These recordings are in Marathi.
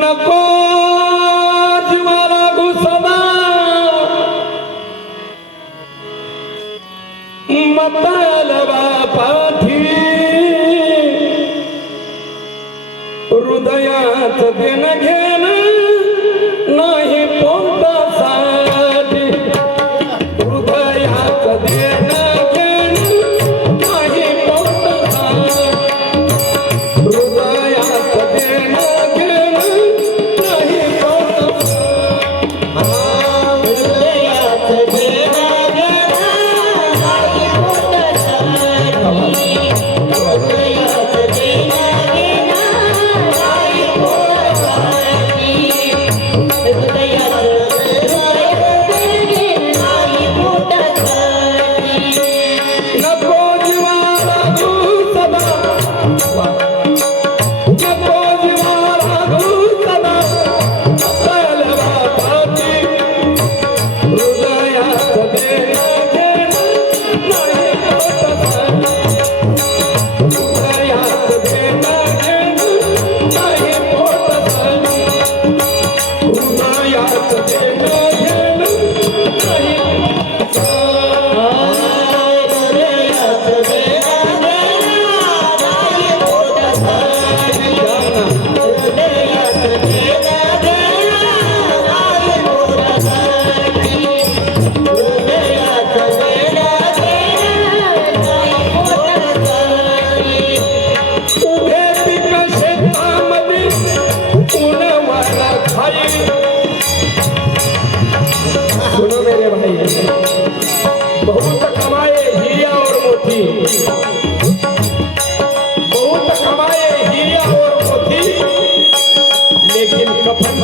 नको जीवाला घुसना मतलबा पाठी हृदयात देणं घेणं.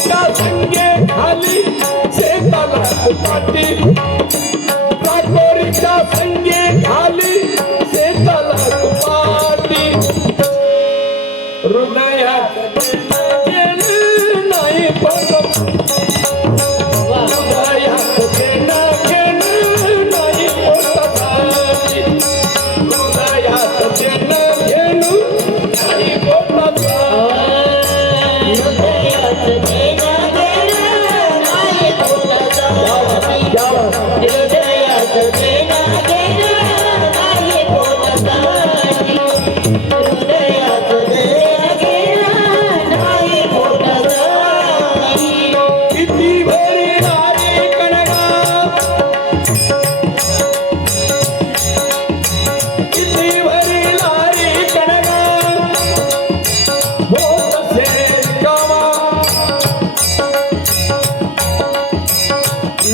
एका संगे खाली शेताला पाटी संगे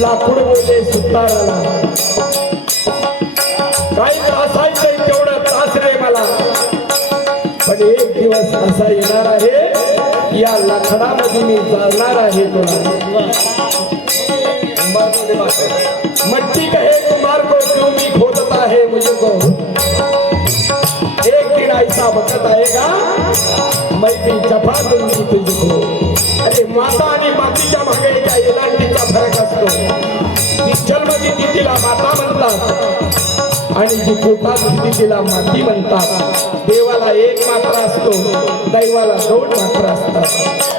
लाकूड बोले सुताराला. काही असायचंय तेवढं त्रास नाही मला. पण एक दिवस असा येणार आहे या लाकडामध्ये मी जाणार आहे तुला. मट्टी कहे कुमार को क्यों मी खोदता है मुझको एक दिन बघत वक्त का मैं भी जफा दूंगी तुझको अरे माता आणि मातीच्या मागे त्या इलांटीचा फरक असतो. ती जन्म तिला माता म्हणतात. आणि जी पोटात तिला माती म्हणतात. देवाला एक मात्र असतो दैवाला दोन मात्र असतात.